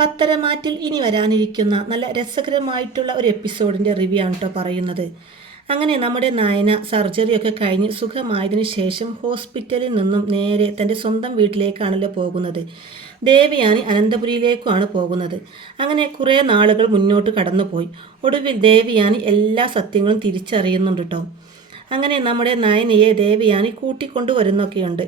പത്തരമാറ്റിൽ ഇനി വരാനിരിക്കുന്ന നല്ല രസകരമായിട്ടുള്ള ഒരു എപ്പിസോഡിൻ്റെ റിവ്യൂ ആണ് കേട്ടോ പറയുന്നത്. അങ്ങനെ നമ്മുടെ നയന സർജറിയൊക്കെ കഴിഞ്ഞ് സുഖമായതിനു ശേഷം ഹോസ്പിറ്റലിൽ നിന്നും നേരെ തൻ്റെ സ്വന്തം വീട്ടിലേക്കാണല്ലോ പോകുന്നത്. ദേവയാനി അനന്തപുരിയിലേക്കുമാണ് പോകുന്നത്. അങ്ങനെ കുറേ നാളുകൾ മുന്നോട്ട് കടന്നുപോയി. ഒടുവിൽ ദേവയാനി എല്ലാ സത്യങ്ങളും തിരിച്ചറിയുന്നുണ്ട് കേട്ടോ. അങ്ങനെ നമ്മുടെ നയനയെ ദേവയാനി കൂട്ടിക്കൊണ്ടുവരുന്നൊക്കെയുണ്ട്.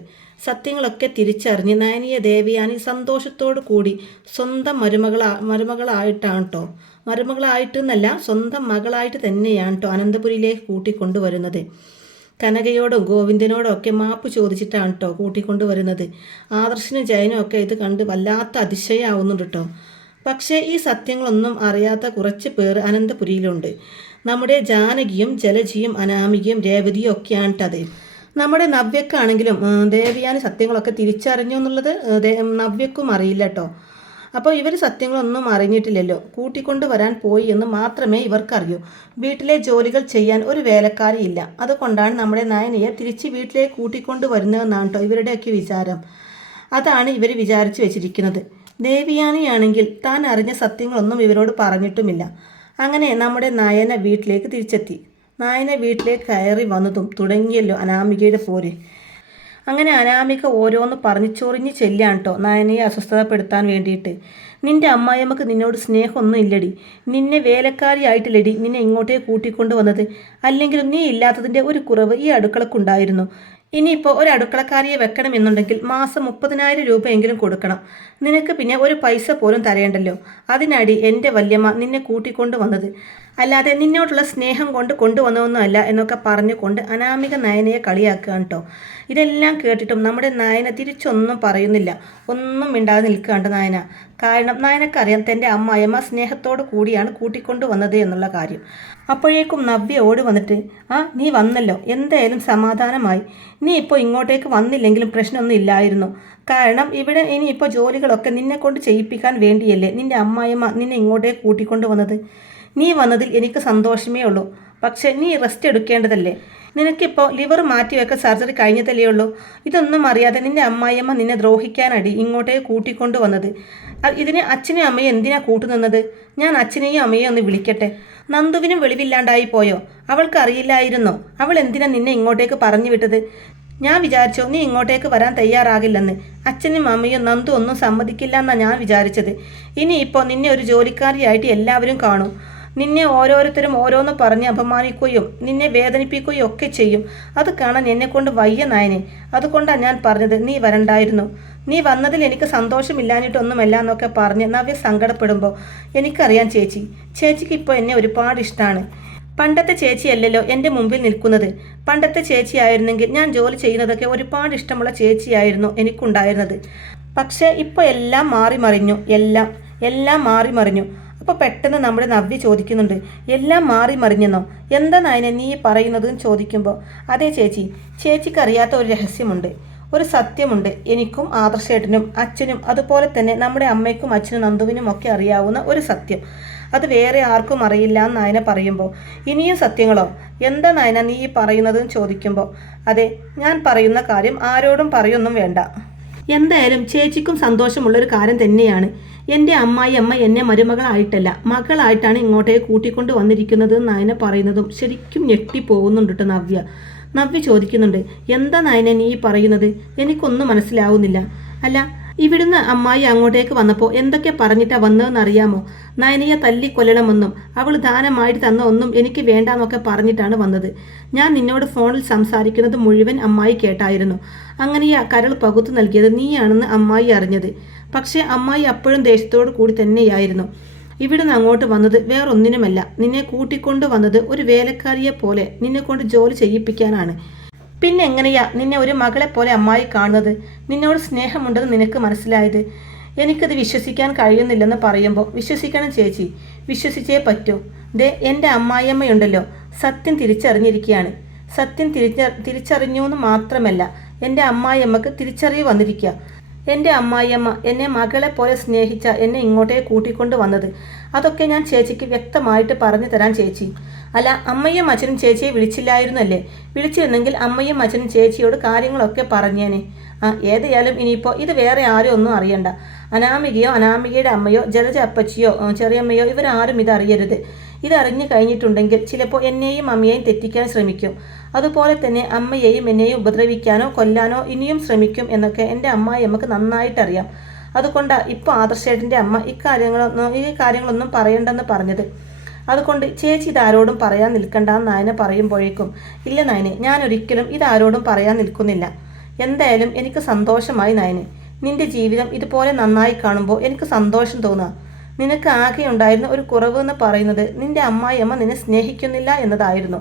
സത്യങ്ങളൊക്കെ തിരിച്ചറിഞ്ഞ് നയനയെ ദേവയാനി സന്തോഷത്തോടു കൂടി സ്വന്തം മരുമകളായിട്ടാണ് കേട്ടോ, മരുമകളായിട്ടെന്നല്ല സ്വന്തം മകളായിട്ട് തന്നെയാണ് കേട്ടോ അനന്തപുരിയിലേക്ക് കൂട്ടിക്കൊണ്ടുവരുന്നത്. കനകയോടും ഗോവിന്ദനോടും ഒക്കെ മാപ്പ് ചോദിച്ചിട്ടാണ് കേട്ടോ കൂട്ടിക്കൊണ്ടുവരുന്നത്. ആദർശിനും ജയനും ഒക്കെ ഇത് കണ്ട് വല്ലാത്ത അതിശയാവുന്നുണ്ട് കേട്ടോ. പക്ഷേ ഈ സത്യങ്ങളൊന്നും അറിയാത്ത കുറച്ച് പേർ അനന്തപുരിയിലുണ്ട്. നമ്മുടെ ജാനകിയും ജലജിയും അനാമികയും രേവതിയും ഒക്കെയാണ് കേട്ടത്. നമ്മുടെ നവ്യക്കാണെങ്കിലും ദേവയാനി സത്യങ്ങളൊക്കെ തിരിച്ചറിഞ്ഞു എന്നുള്ളത് നവ്യക്കും അറിയില്ല കേട്ടോ. അപ്പോൾ ഇവർ സത്യങ്ങളൊന്നും അറിഞ്ഞിട്ടില്ലല്ലോ. കൂട്ടിക്കൊണ്ട് വരാൻ പോയി എന്ന് മാത്രമേ ഇവർക്കറിയൂ. വീട്ടിലെ ജോലികൾ ചെയ്യാൻ ഒരു വേലക്കാരിയില്ല. അതുകൊണ്ടാണ് നമ്മുടെ നയനയെ തിരിച്ച് വീട്ടിലേക്ക് കൂട്ടിക്കൊണ്ട് വരുന്നതെന്നാണ് കേട്ടോ ഇവരുടെയൊക്കെ വിചാരം. അതാണ് ഇവർ വിചാരിച്ചു വെച്ചിരിക്കുന്നത്. ദേവയാനിയാണെങ്കിൽ താൻ അറിഞ്ഞ സത്യങ്ങളൊന്നും ഇവരോട് പറഞ്ഞിട്ടുമില്ല. അങ്ങനെ നമ്മുടെ നയന വീട്ടിലേക്ക് തിരിച്ചെത്തി. നയന വീട്ടിലേക്ക് കയറി വന്നതും തുടങ്ങിയല്ലോ അനാമികയുടെ പോര്. അങ്ങനെ അനാമിക ഓരോന്ന് പറഞ്ഞു ചൊറിഞ്ഞ് ചെല്ലാണ് കേട്ടോ നയനയെ അസ്വസ്ഥതപ്പെടുത്താൻ വേണ്ടിയിട്ട്. നിൻ്റെ അമ്മായിയമ്മക്ക് നിന്നോട് സ്നേഹമൊന്നും ഇല്ലടി. നിന്നെ വേലക്കാരിയായിട്ടില്ലടി നിന്നെ ഇങ്ങോട്ടേക്ക് കൂട്ടിക്കൊണ്ട് വന്നത്. അല്ലെങ്കിലും നീ ഇല്ലാത്തതിൻ്റെ ഒരു കുറവ് ഈ അടുക്കളക്കുണ്ടായിരുന്നു. ഇനിയിപ്പോൾ ഒരു അടുക്കളക്കാരിയെ വെക്കണമെന്നുണ്ടെങ്കിൽ മാസം 30,000 രൂപയെങ്കിലും കൊടുക്കണം. നിനക്ക് പിന്നെ ഒരു പൈസ പോലും തരേണ്ടല്ലോ. അതിനടി എൻ്റെ വല്യമ്മ നിന്നെ കൂട്ടിക്കൊണ്ട് വന്നത്, അല്ലാതെ നിന്നോടുള്ള സ്നേഹം കൊണ്ട് കൊണ്ടുവന്നതൊന്നുമല്ല എന്നൊക്കെ പറഞ്ഞുകൊണ്ട് അനാമിക നയനയെ കളിയാക്കുകയാണ് കേട്ടോ. ഇതെല്ലാം കേട്ടിട്ടും നമ്മുടെ നയന തിരിച്ചൊന്നും പറയുന്നില്ല. ഒന്നും മിണ്ടാതെ നിൽക്കുകയാണ് നയന. കാരണം നയനക്കറിയാം തൻ്റെ അമ്മായിയമ്മ സ്നേഹത്തോടു കൂടിയാണ് കൂട്ടിക്കൊണ്ട് വന്നത് എന്നുള്ള കാര്യം. അപ്പോഴേക്കും നവ്യ ഓടി വന്നിട്ട്, നീ വന്നല്ലോ, എന്തായാലും സമാധാനമായി. നീ ഇപ്പോൾ ഇങ്ങോട്ടേക്ക് വന്നില്ലെങ്കിലും പ്രശ്നമൊന്നും ഇല്ലായിരുന്നു. കാരണം ഇവിടെ ഇനിയിപ്പോൾ ജോലികളൊക്കെ നിന്നെ കൊണ്ട് ചെയ്യിപ്പിക്കാൻ വേണ്ടിയല്ലേ നിൻ്റെ അമ്മായിയമ്മ നിന്നെ ഇങ്ങോട്ടേക്ക് കൂട്ടിക്കൊണ്ട് വന്നത്. നീ വന്നതിൽ എനിക്ക് സന്തോഷമേ ഉള്ളൂ. പക്ഷേ നീ റെസ്റ്റ് എടുക്കേണ്ടതല്ലേ. നിനക്കിപ്പോൾ ലിവർ മാറ്റിവെക്ക സർജറി കഴിഞ്ഞതല്ലേ ഉള്ളൂ. ഇതൊന്നും അറിയാതെ നിൻ്റെ അമ്മായിയമ്മ നിന്നെ ദ്രോഹിക്കാനടി ഇങ്ങോട്ടേക്ക് കൂട്ടിക്കൊണ്ട് വന്നത്. ഇതിന് അച്ഛനും അമ്മയും എന്തിനാ കൂട്ടുനിന്നത്? ഞാൻ അച്ഛനെയും അമ്മയും ഒന്ന് വിളിക്കട്ടെ. നന്ദുവിനും വെളിവില്ലാണ്ടായി പോയോ? അവൾക്ക് അറിയില്ലായിരുന്നോ അവൾ എന്തിനാ നിന്നെ ഇങ്ങോട്ടേക്ക് പറഞ്ഞു വിട്ടത്? ഞാൻ വിചാരിച്ചോ നീ ഇങ്ങോട്ടേക്ക് വരാൻ തയ്യാറാകില്ലെന്ന്. അച്ഛനും അമ്മയും നന്ദു ഒന്നും സമ്മതിക്കില്ല എന്നാണ് ഞാൻ വിചാരിച്ചത്. ഇനിയിപ്പോൾ നിന്നെ ഒരു ജോലിക്കാരിയായിട്ട് എല്ലാവരും കാണും. നിന്നെ ഓരോരുത്തരും ഓരോന്ന് പറഞ്ഞ് അപമാനിക്കുകയും നിന്നെ വേദനിപ്പിക്കുകയും ഒക്കെ ചെയ്യും. അത് കാണാൻ എന്നെക്കൊണ്ട് വയ്യ നയനെ. അതുകൊണ്ടാണ് ഞാൻ പറഞ്ഞത് നീ വരണ്ടായിരുന്നു. നീ വന്നതിൽ എനിക്ക് സന്തോഷമില്ലാഞ്ഞിട്ടൊന്നുമല്ല എന്നൊക്കെ പറഞ്ഞ് നവ്യ സങ്കടപ്പെടുമ്പോൾ എനിക്കറിയാം ചേച്ചിക്ക് ഇപ്പോൾ എന്നെ ഒരുപാട് ഇഷ്ടമാണ്. പണ്ടത്തെ ചേച്ചിയല്ലല്ലോ എൻ്റെ മുമ്പിൽ നിൽക്കുന്നത്. പണ്ടത്തെ ചേച്ചിയായിരുന്നെങ്കിൽ ഞാൻ ജോലി ചെയ്യുന്നതൊക്കെ ഒരുപാട് ഇഷ്ടമുള്ള ചേച്ചിയായിരുന്നു എനിക്കുണ്ടായിരുന്നത്. പക്ഷേ ഇപ്പോൾ എല്ലാം മാറി മറിഞ്ഞു. എല്ലാം മാറി മറിഞ്ഞു. അപ്പോൾ പെട്ടെന്ന് നമ്മുടെ നവ്യ ചോദിക്കുന്നുണ്ട്, എല്ലാം മാറി മറിഞ്ഞെന്നോ? എന്താ നയനെ നീ പറയുന്നതെന്ന് ചോദിക്കുമ്പോൾ, അതെ ചേച്ചിക്ക് അറിയാത്ത ഒരു രഹസ്യമുണ്ട്, ഒരു സത്യമുണ്ട്. എനിക്കും ആദർശേട്ടനും അച്ഛനും അതുപോലെ തന്നെ നമ്മുടെ അമ്മയ്ക്കും അച്ഛനും നന്ദുവിനും ഒക്കെ അറിയാവുന്ന ഒരു സത്യം. അത് വേറെ ആർക്കും അറിയില്ല എന്ന് നയന പറയുമ്പോൾ, ഇനിയും സത്യങ്ങളോ? എന്താ നയന നീ പറയുന്നതെന്ന് ചോദിക്കുമ്പോൾ, അതെ, ഞാൻ പറയുന്ന കാര്യം ആരോടും പറയൊന്നും വേണ്ട. എന്തായാലും ചേച്ചിക്കും സന്തോഷമുള്ളൊരു കാര്യം തന്നെയാണ്. എൻ്റെ അമ്മായിയമ്മ എന്നെ മരുമകളായിട്ടല്ല മകളായിട്ടാണ് ഇങ്ങോട്ടേക്ക് കൂട്ടിക്കൊണ്ട് വന്നിരിക്കുന്നത് നയന പറയുന്നതും ശരിക്കും ഞെട്ടിപ്പോകുന്നുണ്ട് കേട്ടോ നവ്യ ചോദിക്കുന്നുണ്ട്, എന്താ നയന നീ പറയുന്നത്? എനിക്കൊന്നും മനസ്സിലാവുന്നില്ല. അല്ല, ഇവിടുന്ന് അമ്മായി അങ്ങോട്ടേക്ക് വന്നപ്പോൾ എന്തൊക്കെ പറഞ്ഞിട്ടാണ് വന്നതെന്ന് അറിയാമോ? നയനയെ തല്ലിക്കൊല്ലണമെന്നും അവൾ ദാനമായിട്ട് തന്ന ഒന്നും എനിക്ക് വേണ്ടാന്നൊക്കെ പറഞ്ഞിട്ടാണ് വന്നത്. ഞാൻ നിന്നോട് ഫോണിൽ സംസാരിക്കുന്നത് മുഴുവൻ അമ്മായി കേട്ടായിരുന്നു. അങ്ങനെയാ കരൾ പകുത്തു നൽകിയത് നീയാണെന്ന് അമ്മായി അറിഞ്ഞത്. പക്ഷേ അമ്മായി അപ്പോഴും ദേഷ്യത്തോടു കൂടി തന്നെയായിരുന്നു. ഇവിടുന്ന് അങ്ങോട്ട് വന്നത് വേറൊന്നിനുമല്ല, നിന്നെ കൂട്ടിക്കൊണ്ട് വന്നത് ഒരു വേലക്കാരിയെ പോലെ നിന്നെ കൊണ്ട് ജോലി ചെയ്യിപ്പിക്കാനാണ്. പിന്നെ എങ്ങനെയാ നിന്നെ ഒരു മകളെ പോലെ അമ്മായി കാണുന്നത്? നിന്നോട് സ്നേഹമുണ്ടെന്ന് നിനക്ക് മനസ്സിലായത്? എനിക്കത് വിശ്വസിക്കാൻ കഴിയുന്നില്ലെന്ന് പറയുമ്പോൾ, വിശ്വസിക്കണം ചേച്ചി, വിശ്വസിച്ചേ പറ്റൂ. എൻ്റെ അമ്മായിയമ്മയുണ്ടല്ലോ സത്യം തിരിച്ചറിഞ്ഞിരിക്കുകയാണ്. സത്യം തിരിച്ചറിഞ്ഞു എന്ന് മാത്രമല്ല, എൻ്റെ അമ്മായിയമ്മക്ക് തിരിച്ചറിവ് വന്നിരിക്കുക. എൻ്റെ അമ്മായിയമ്മ എന്നെ മകളെ പോലെ സ്നേഹിച്ച എന്നെ ഇങ്ങോട്ടേക്ക് കൂട്ടിക്കൊണ്ട് വന്നത്. അതൊക്കെ ഞാൻ ചേച്ചിക്ക് വ്യക്തമായിട്ട് പറഞ്ഞു തരാൻ ചേച്ചി. അല്ല, അമ്മയും അച്ഛനും ചേച്ചിയെ വിളിച്ചില്ലായിരുന്നല്ലേ? വിളിച്ചിരുന്നെങ്കിൽ അമ്മയും അച്ഛനും ചേച്ചിയോട് കാര്യങ്ങളൊക്കെ പറഞ്ഞേനെ. ഏതായാലും ഇനിയിപ്പോൾ ഇത് വേറെ ആരും ഒന്നും അറിയണ്ട. അനാമികയോ അനാമികയുടെ അമ്മയോ ജലജ അപ്പച്ചിയോ ചെറിയമ്മയോ ഇവരാരും ഇതറിയരുത്. ഇതറിഞ്ഞു കഴിഞ്ഞിട്ടുണ്ടെങ്കിൽ ചിലപ്പോൾ എന്നെയും അമ്മയെയും തെറ്റിക്കാൻ ശ്രമിക്കും. അതുപോലെ തന്നെ അമ്മയെയും എന്നെയും ഉപദ്രവിക്കാനോ കൊല്ലാനോ ഇനിയും ശ്രമിക്കും എന്നൊക്കെ എൻ്റെ അമ്മായിയമ്മക്ക് നന്നായിട്ടറിയാം. അതുകൊണ്ടാണ് ഇപ്പോൾ ആദർശേട്ടൻ്റെ അമ്മ ഈ കാര്യങ്ങളൊന്നും പറയണ്ടെന്ന് പറഞ്ഞത്. അതുകൊണ്ട് ചേച്ചി ഇതാരോടും പറയാൻ നിൽക്കണ്ടെന്ന് നയന പറയുമ്പോഴേക്കും, ഇല്ല നയനെ, ഞാൻ ഒരിക്കലും ഇതാരോടും പറയാൻ നിൽക്കുന്നില്ല. എന്തായാലും എനിക്ക് സന്തോഷമായി നയനെ. നിന്റെ ജീവിതം ഇതുപോലെ നന്നായി കാണുമ്പോൾ എനിക്ക് സന്തോഷം തോന്നുക. നിനക്ക് ആകെ ഉണ്ടായിരുന്ന ഒരു കുറവ് എന്ന് പറയുന്നത് നിന്റെ അമ്മായിയമ്മ നിന്നെ സ്നേഹിക്കുന്നില്ല എന്നതായിരുന്നു.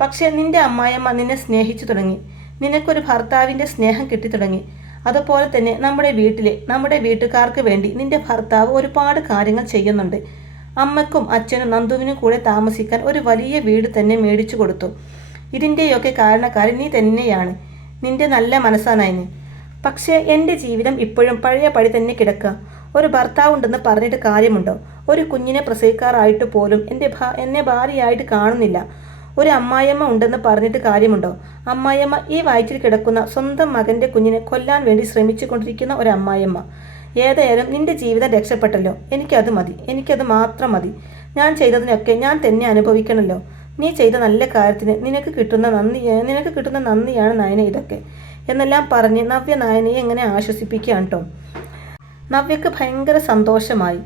പക്ഷേ നിന്റെ അമ്മായിയമ്മ നിന്നെ സ്നേഹിച്ചു തുടങ്ങി. നിനക്കൊരു ഭർത്താവിൻ്റെ സ്നേഹം കിട്ടിത്തുടങ്ങി. അതുപോലെ തന്നെ നമ്മുടെ വീട്ടുകാർക്ക് വേണ്ടി നിന്റെ ഭർത്താവ് ഒരുപാട് കാര്യങ്ങൾ ചെയ്യുന്നുണ്ട്. അമ്മയ്ക്കും അച്ഛനും നന്ദുവിനും കൂടെ താമസിക്കാൻ ഒരു വലിയ വീട് തന്നെ മേടിച്ചു കൊടുത്തു. ഇതിൻ്റെയൊക്കെ കാരണക്കാരൻ നീ തന്നെയാണ്. നിന്റെ നല്ല മനസ്സാനായിന്. പക്ഷേ എൻ്റെ ജീവിതം ഇപ്പോഴും പഴയ പടി തന്നെ കിടക്കുക. ഒരു ഭർത്താവുണ്ടെന്ന് പറഞ്ഞിട്ട് കാര്യമുണ്ടോ? ഒരു കുഞ്ഞിനെ പ്രസവിക്കാറായിട്ട് പോലും എന്നെ ഭാര്യയായിട്ട് കാണുന്നില്ല. ഒരു അമ്മായിയമ്മ ഉണ്ടെന്ന് പറഞ്ഞിട്ട് കാര്യമുണ്ടോ? അമ്മായിയമ്മ ഈ വയറ്റിൽ കിടക്കുന്ന സ്വന്തം മകൻ്റെ കുഞ്ഞിനെ കൊല്ലാൻ വേണ്ടി ശ്രമിച്ചു കൊണ്ടിരിക്കുന്ന ഒരു അമ്മായിയമ്മ. ഏതായാലും നിന്റെ ജീവിതം രക്ഷപ്പെട്ടല്ലോ. എനിക്കത് മതി. എനിക്കത് മാത്രം മതി. ഞാൻ ചെയ്തതിനൊക്കെ ഞാൻ തന്നെ അനുഭവിക്കണമല്ലോ. നീ ചെയ്ത നല്ല കാര്യത്തിന് നിനക്ക് കിട്ടുന്ന നന്ദിയാണ് നയന ഇതൊക്കെ എന്നെല്ലാം പറഞ്ഞ് നവ്യ നയനയെ എങ്ങനെ ആശ്വസിപ്പിക്കുകയാണ് കേട്ടോ. നവ്യക്ക് ഭയങ്കര സന്തോഷമായി.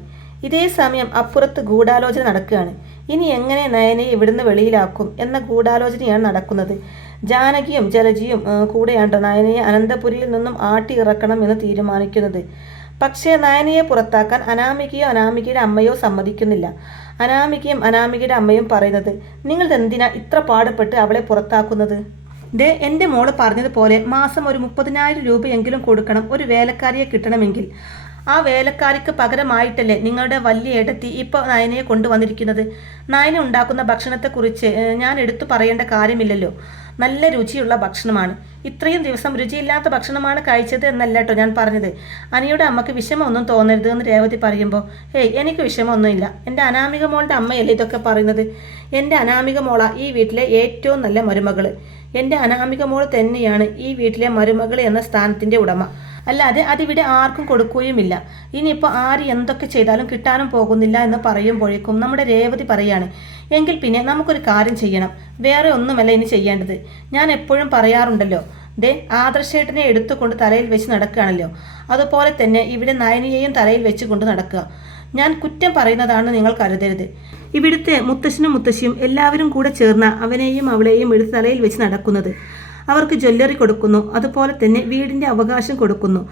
ഇതേ സമയം അപ്പുറത്ത് ഗൂഢാലോചന നടക്കുകയാണ്. ഇനി എങ്ങനെ നയനയെ ഇവിടുന്ന് വെളിയിലാക്കും എന്ന ഗൂഢാലോചനയാണ് നടക്കുന്നത്. ജാനകിയും ജലജിയും കൂടെയാണ് നയനയെ അനന്തപുരിയിൽ നിന്നും ആട്ടി ഇറക്കണം എന്ന് തീരുമാനിക്കുന്നത്. പക്ഷേ നയനയെ പുറത്താക്കാൻ അനാമികയുടെ അമ്മയോ സമ്മതിക്കുന്നില്ല. അനാമികയുടെ അമ്മയും പറയുന്നത്, നിങ്ങൾ എന്തിനാ ഇത്ര പാടുപെട്ട് അവളെ പുറത്താക്കുന്നത്? എൻ്റെ മോള് പറഞ്ഞതുപോലെ മാസം ഒരു 30,000 രൂപയെങ്കിലും കൊടുക്കണം ഒരു വേലക്കാരിയെ കിട്ടണമെങ്കിൽ. ആ വേലക്കാരിക്ക് പകരമായിട്ടല്ലേ നിങ്ങളുടെ വലിയ ഏടത്തി ഇപ്പോൾ നയനയെ കൊണ്ടുവന്നിരിക്കുന്നത്. നയന ഉണ്ടാക്കുന്ന ഭക്ഷണത്തെക്കുറിച്ച് ഞാൻ എടുത്തു പറയേണ്ട കാര്യമില്ലല്ലോ. നല്ല രുചിയുള്ള ഭക്ഷണമാണ്. ഇത്രയും ദിവസം രുചിയില്ലാത്ത ഭക്ഷണമാണ് കഴിച്ചത് എന്നല്ല കേട്ടോ ഞാൻ പറഞ്ഞത്. അനിയുടെ അമ്മക്ക് വിഷമമൊന്നും തോന്നരുത് എന്ന് രേവതി പറയുമ്പോൾ, എനിക്ക് വിഷമമൊന്നുമില്ല. എൻ്റെ അനാമിക മോളുടെ അമ്മയല്ലേ ഇതൊക്കെ പറയുന്നത്. എൻ്റെ അനാമിക മോള ഈ വീട്ടിലെ ഏറ്റവും നല്ല മരുമകൾ. എൻ്റെ അനാമിക മോൾ തന്നെയാണ് ഈ വീട്ടിലെ മരുമകൾ എന്ന സ്ഥാനത്തിൻ്റെ ഉടമ. അല്ലാതെ അതിവിടെ ആർക്കും കൊടുക്കുകയുമില്ല. ഇനിയിപ്പോൾ ആര് എന്തൊക്കെ ചെയ്താലും കിട്ടാനും പോകുന്നില്ല എന്ന് പറയുമ്പോഴേക്കും നമ്മുടെ രേവതി പറയാണ്, എങ്കിൽ പിന്നെ നമുക്കൊരു കാര്യം ചെയ്യണം. വേറെ ഒന്നുമല്ല ഇനി ചെയ്യേണ്ടത്. ഞാൻ എപ്പോഴും പറയാറുണ്ടല്ലോ, ആദർശേട്ടനെ എടുത്തുകൊണ്ട് തലയിൽ വെച്ച് നടക്കുകയാണല്ലോ, അതുപോലെ തന്നെ ഇവിടെ നയനിയെയും തലയിൽ വെച്ച് കൊണ്ട് നടക്കുക. ഞാൻ കുറ്റം പറയുന്നതാണ് നിങ്ങൾ കരുതരുത്. ഇവിടുത്തെ മുത്തശ്ശനും മുത്തശ്ശിയും എല്ലാവരും കൂടെ ചേർന്ന അവനെയും അവളെയും എടുത്ത് തലയിൽ വെച്ച് നടക്കുന്നത്. അവർക്ക് ജ്വല്ലറി കൊടുക്കുന്നു, അതുപോലെ തന്നെ വീടിൻ്റെ അവകാശം കൊടുക്കുന്നു.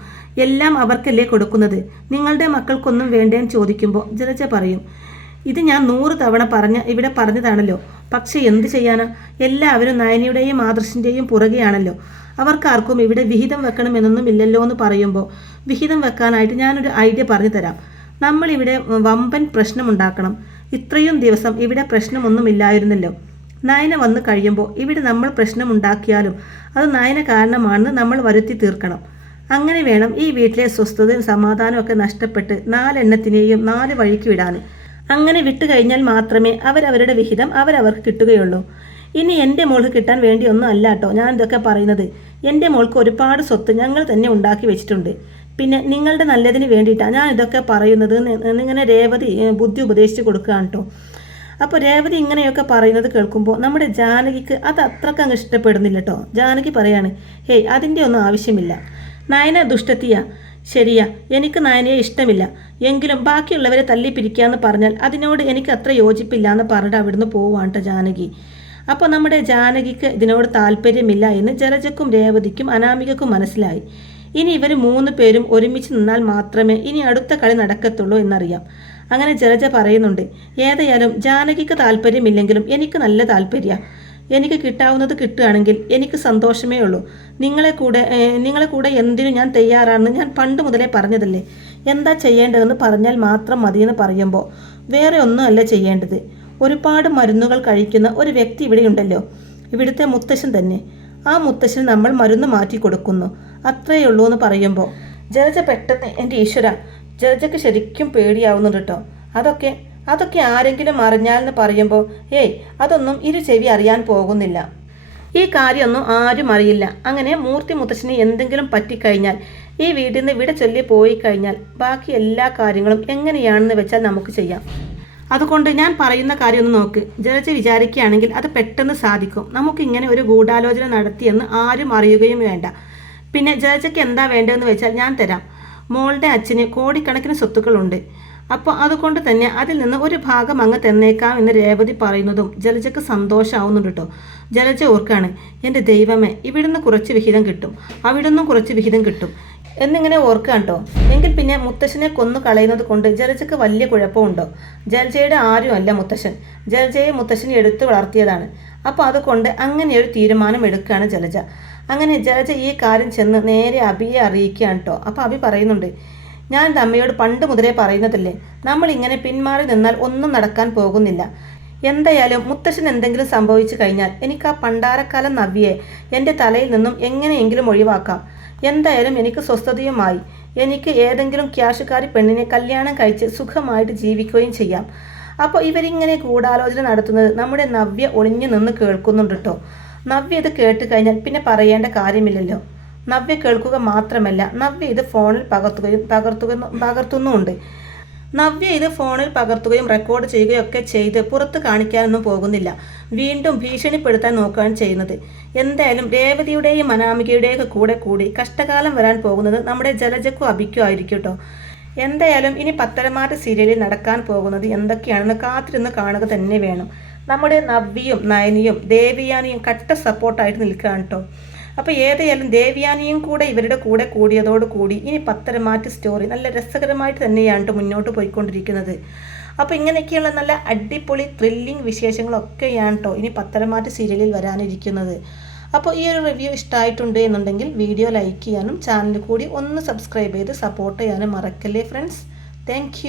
എല്ലാം അവർക്കല്ലേ കൊടുക്കുന്നത്. നിങ്ങളുടെ മക്കൾക്കൊന്നും വേണ്ടേന്ന് ചോദിക്കുമ്പോൾ ജലജ പറയും, ഇത് ഞാൻ 100 തവണ ഇവിടെ പറഞ്ഞതാണല്ലോ. പക്ഷെ എന്ത് ചെയ്യാനാ? എല്ലാവരും നയനയുടെയും ആദർശിൻ്റെയും പുറകെയാണല്ലോ. അവർക്കാർക്കും ഇവിടെ വിഹിതം വെക്കണമെന്നൊന്നും ഇല്ലല്ലോ എന്ന് പറയുമ്പോൾ, വിഹിതം വെക്കാനായിട്ട് ഞാനൊരു ഐഡിയ പറഞ്ഞു തരാം. നമ്മളിവിടെ വമ്പൻ പ്രശ്നമുണ്ടാക്കണം. ഇത്രയും ദിവസം ഇവിടെ പ്രശ്നമൊന്നുമില്ലായിരുന്നല്ലോ. നയന വന്ന് കഴിയുമ്പോൾ ഇവിടെ നമ്മൾ പ്രശ്നമുണ്ടാക്കിയാലും അത് നയന കാരണമാണെന്ന് നമ്മൾ വരുത്തി തീർക്കണം. അങ്ങനെ വേണം ഈ വീട്ടിലെ സ്വസ്ഥതയും സമാധാനവും ഒക്കെ നഷ്ടപ്പെട്ട് 4 എണ്ണത്തിനെയും 4 വഴിക്ക് വിടാൻ. അങ്ങനെ വിട്ടു കഴിഞ്ഞാൽ മാത്രമേ അവരവരുടെ വിഹിതം അവരവർക്ക് കിട്ടുകയുള്ളൂ. ഇനി എൻ്റെ മോൾക്ക് കിട്ടാൻ വേണ്ടിയൊന്നും അല്ല കേട്ടോ ഞാൻ ഇതൊക്കെ പറയുന്നത്. എൻ്റെ മോൾക്ക് ഒരുപാട് സ്വത്ത് ഞങ്ങൾ തന്നെ ഉണ്ടാക്കി വെച്ചിട്ടുണ്ട്. പിന്നെ നിങ്ങളുടെ നല്ലതിന് വേണ്ടിയിട്ടാണ് ഞാൻ ഇതൊക്കെ പറയുന്നത് എന്നിങ്ങനെ രേവതി ബുദ്ധി ഉപദേശിച്ച് കൊടുക്കുകയാണ് കേട്ടോ. അപ്പോൾ രേവതി ഇങ്ങനെയൊക്കെ പറയുന്നത് കേൾക്കുമ്പോൾ നമ്മുടെ ജാനകിക്ക് അത് അത്രക്ക് അങ്ങ് ഇഷ്ടപ്പെടുന്നില്ല കേട്ടോ. ജാനകി പറയാണ്, അതിൻ്റെ ഒന്നും ആവശ്യമില്ല. നയന ദുഷ്ടത്തിയാ, ശരിയാ, എനിക്ക് നയനയെ ഇഷ്ടമില്ല. എങ്കിലും ബാക്കിയുള്ളവരെ തല്ലിപ്പിരിക്കാന്ന് പറഞ്ഞാൽ അതിനോട് എനിക്ക് അത്ര യോജിപ്പില്ല എന്ന് പറഞ്ഞിട്ട് അവിടുന്ന് പോവാണ് കേട്ടോ ജാനകി. അപ്പോൾ നമ്മുടെ ജാനകിക്ക് ഇതിനോട് താല്പര്യമില്ല എന്ന് ജലജക്കും രേവതിക്കും അനാമികക്കും മനസ്സിലായി. ഇനി ഇവർ 3 പേരും ഒരുമിച്ച് നിന്നാൽ മാത്രമേ ഇനി അടുത്ത കളി നടക്കത്തുള്ളൂ എന്നറിയാം. അങ്ങനെ ജലജ പറയുന്നുണ്ട്, ഏതായാലും ജാനകിക്ക് താല്പര്യമില്ലെങ്കിലും എനിക്ക് നല്ല താല്പര്യമാണ്. എനിക്ക് കിട്ടാവുന്നത് കിട്ടുകയാണെങ്കിൽ എനിക്ക് സന്തോഷമേ ഉള്ളൂ. നിങ്ങളെ കൂടെ എന്തിനും ഞാൻ തയ്യാറാണെന്ന് ഞാൻ പണ്ട് മുതലേ പറഞ്ഞതല്ലേ. എന്താ ചെയ്യേണ്ടതെന്ന് പറഞ്ഞാൽ മാത്രം മതിയെന്ന് പറയുമ്പോൾ, വേറെ ഒന്നുമല്ല ചെയ്യേണ്ടത്. ഒരുപാട് മരുന്നുകൾ കഴിക്കുന്ന ഒരു വ്യക്തി ഇവിടെയുണ്ടല്ലോ, ഇവിടുത്തെ മുത്തശ്ശൻ തന്നെ. ആ മുത്തശ്ശന് നമ്മൾ മരുന്ന് മാറ്റി കൊടുക്കുന്നു, അത്രയേ ഉള്ളൂ എന്ന് പറയുമ്പോൾ ജലജ പെട്ടെന്ന്, എൻ്റെ ഈശ്വര, ജലജയ്ക്ക് ശരിക്കും പേടിയാവുന്നുണ്ട് കേട്ടോ. അതൊക്കെ ആരെങ്കിലും അറിഞ്ഞാലെന്ന് പറയുമ്പോൾ, അതൊന്നും ചെവി അറിയാൻ പോകുന്നില്ല. ഈ കാര്യമൊന്നും ആരും അറിയില്ല. അങ്ങനെ മൂർത്തി മുത്തശ്ശന് എന്തെങ്കിലും പറ്റിക്കഴിഞ്ഞാൽ ഈ വീട്ടിൽ നിന്ന് വിട ചൊല്ലി പോയി കഴിഞ്ഞാൽ ബാക്കി എല്ലാ കാര്യങ്ങളും എങ്ങനെയാണെന്ന് വെച്ചാൽ നമുക്ക് ചെയ്യാം. അതുകൊണ്ട് ഞാൻ പറയുന്ന കാര്യം ഒന്ന് നോക്ക്. ജലജ വിചാരിക്കുകയാണെങ്കിൽ അത് പെട്ടെന്ന് സാധിക്കും. നമുക്കിങ്ങനെ ഒരു ഗൂഢാലോചന നടത്തിയെന്ന് ആരും അറിയുകയും വേണ്ട. പിന്നെ ജലജയ്ക്ക് എന്താ വേണ്ടതെന്ന് വെച്ചാൽ ഞാൻ തരാം. മോളുടെ അച്ഛന് കോടിക്കണക്കിന് സ്വത്തുക്കളുണ്ട്. അപ്പോൾ അതുകൊണ്ട് തന്നെ അതിൽ നിന്ന് ഒരു ഭാഗം അങ്ങ് തന്നേക്കാം എന്ന് രേവതി പറയുന്നതും ജലജയ്ക്ക് സന്തോഷമാവുന്നുണ്ട് കേട്ടോ. ജലജ ഓർക്കാണ്, എൻ്റെ ദൈവമേ, ഇവിടുന്ന് കുറച്ച് വിഹിതം കിട്ടും, അവിടുന്നും കുറച്ച് വിഹിതം കിട്ടും എന്നിങ്ങനെ ഓർക്കാൻ കേട്ടോ. എങ്കിൽ പിന്നെ മുത്തശ്ശനെ കൊന്നു കളയുന്നത് കൊണ്ട് ജലജയ്ക്ക് വലിയ കുഴപ്പമുണ്ടോ? ജലജയുടെ ആരും അല്ല മുത്തശ്ശൻ. ജലജയെ മുത്തശ്ശനെ എടുത്തു വളർത്തിയതാണ്. അപ്പോൾ അതുകൊണ്ട് അങ്ങനെ ഒരു തീരുമാനം എടുക്കുകയാണ് ജലജ. അങ്ങനെ ജലജ ഈ കാര്യം ചെന്ന് നേരെ അഭിയെ അറിയിക്കുകയാണ് കേട്ടോ. അപ്പോൾ അഭി പറയുന്നുണ്ട്, ഞാൻ അമ്മയോട് പണ്ട് മുതലേ പറയുന്നതല്ലേ, നമ്മൾ ഇങ്ങനെ പിന്മാറി നിന്നാൽ ഒന്നും നടക്കാൻ പോകുന്നില്ല. എന്തായാലും മുത്തശ്ശൻ എന്തെങ്കിലും സംഭവിച്ചു കഴിഞ്ഞാൽ എനിക്ക് ആ പണ്ടാരക്കാലം നവ്യയെ എൻ്റെ തലയിൽ നിന്നും എങ്ങനെയെങ്കിലും ഒഴിവാക്കാം. എന്തായാലും എനിക്ക് സ്വസ്ഥതയുമായി. എനിക്ക് ഏതെങ്കിലും ക്യാഷുകാരി പെണ്ണിനെ കല്യാണം കഴിച്ച് സുഖമായിട്ട് ജീവിക്കുകയും ചെയ്യാം. അപ്പോൾ ഇവരിങ്ങനെ ഗൂഢാലോചന നടത്തുന്നത് നമ്മുടെ നവ്യ ഒളിഞ്ഞു നിന്ന് കേൾക്കുന്നുണ്ട് കേട്ടോ. നവ്യ ഇത് കേട്ട് കഴിഞ്ഞാൽ പിന്നെ പറയേണ്ട കാര്യമില്ലല്ലോ. നവ്യ കേൾക്കുക മാത്രമല്ല, നവ്യ ഇത് ഫോണിൽ പകർത്തുന്നുമുണ്ട്. നവ്യ ഇത് ഫോണിൽ പകർത്തുകയും റെക്കോർഡ് ചെയ്യുകയും ഒക്കെ ചെയ്ത് പുറത്ത് കാണിക്കാനൊന്നും പോകുന്നില്ല. വീണ്ടും ഭീഷണിപ്പെടുത്താൻ നോക്കുകയാണ് ചെയ്യുന്നത്. എന്തായാലും രേവതിയുടെയും അനാമികയുടെയും കൂടെ കൂടി കഷ്ടകാലം വരാൻ പോകുന്നത് നമ്മുടെ ജലജയ്ക്കും അഭിക്കും ആയിരിക്കും കേട്ടോ. എന്തായാലും ഇനി പത്തരമാറ്റ സീരിയലിൽ നടക്കാൻ പോകുന്നത് എന്തൊക്കെയാണെന്ന് കാത്തിരുന്ന് കാണുക തന്നെ വേണം. നമ്മുടെ നവ്യയും നയനിയും ദേവയാനിയും കട്ട സപ്പോർട്ടായിട്ട് നിൽക്കുകയാണ് കേട്ടോ. അപ്പോൾ ഏതായാലും ദേവയാനിയും കൂടെ ഇവരുടെ കൂടെ കൂടിയതോടുകൂടി ഇനി പത്തരമാറ്റ സ്റ്റോറി നല്ല രസകരമായിട്ട് തന്നെയാണ് മുന്നോട്ട് പോയിക്കൊണ്ടിരിക്കുന്നത്. അപ്പോൾ ഇങ്ങനെയൊക്കെയുള്ള നല്ല അടിപൊളി ത്രില്ലിംഗ് വിശേഷങ്ങളൊക്കെയാണ് കേട്ടോ ഇനി പത്തരമാറ്റ സീരിയലിൽ വരാനിരിക്കുന്നത്. അപ്പോൾ ഈ ഒരു റിവ്യൂ ഇഷ്ടമായിട്ടുണ്ട് എന്നുണ്ടെങ്കിൽ വീഡിയോ ലൈക്ക് ചെയ്യാനും ചാനൽ കൂടി ഒന്ന് സബ്സ്ക്രൈബ് ചെയ്ത് സപ്പോർട്ട് ചെയ്യാനും മറക്കല്ലേ ഫ്രണ്ട്സ്. താങ്ക്